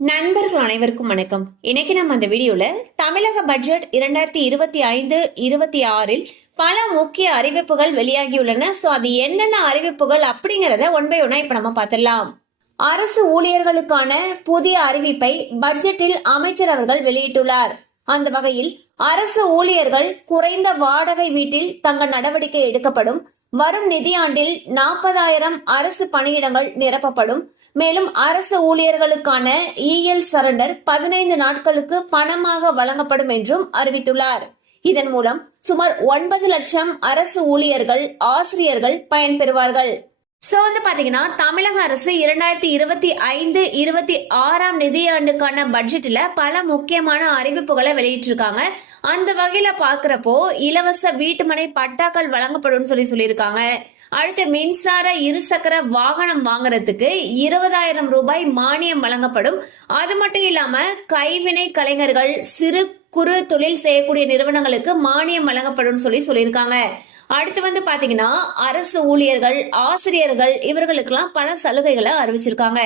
நண்பர்கள் அனைவருக்கும் வணக்கம். இன்னைக்கு நம்ம அந்த வீடியோல தமிழக பட்ஜெட் 2025-26 பல முக்கிய அறிவிப்புகள் வெளியாகியுள்ளன. சோ அது என்னென்ன அறிவிப்புகள் அப்படிங்கறத ஒன் பை ஒன்னா இப்ப நம்ம பார்த்திடலாம். அரசு ஊழியர்களுக்கான புதிய அறிவிப்பை பட்ஜெட்டில் அமைச்சர் அவர்கள் வெளியிட்டுள்ளார். அந்த வகையில் அரசு ஊழியர்கள் குறைந்த வாடகை வீட்டில் தங்க நடவடிக்கை எடுக்கப்படும். வரும் நிதியாண்டில் 40,000 அரசு பணியிடங்கள் நிரப்பப்படும். மேலும் அரசு ஊழியர்களுக்கான இஎல் சரண்டர் 15 நாட்களுக்கு பணமாக வழங்கப்படும் என்றும் அறிவித்துள்ளார். இதன் மூலம் சுமார் 9 லட்சம் அரசு ஊழியர்கள், ஆசிரியர்கள் பயன்பெறுவார்கள். சோ பாத்தீங்கன்னா தமிழக அரசு 2025-26 நிதியாண்டுக்கான பட்ஜெட்ல பல முக்கியமான அறிவிப்புகளை வெளியிட்டிருக்காங்க. அந்த வகையில பாக்குறப்போ இலவச வீட்டுமனை பட்டாக்கள் வழங்கப்படும் சொல்லியிருக்காங்க. அடுத்து மின்சார இருசக்கர வாகனம் வாங்குறதுக்கு 20,000 ரூபாய் மானியம் வழங்கப்படும். அது மட்டும் இல்லாம கைவினை கலைஞர்கள், சிறு குறு தொழில் செய்யக்கூடிய நிறுவனங்களுக்கு மானியம் வழங்கப்படும் சொல்லியிருக்காங்க. அடுத்து பாத்தீங்கன்னா அரசு ஊழியர்கள், ஆசிரியர்கள் இவர்களுக்கெல்லாம் பல சலுகைகளை அறிவிச்சிருக்காங்க.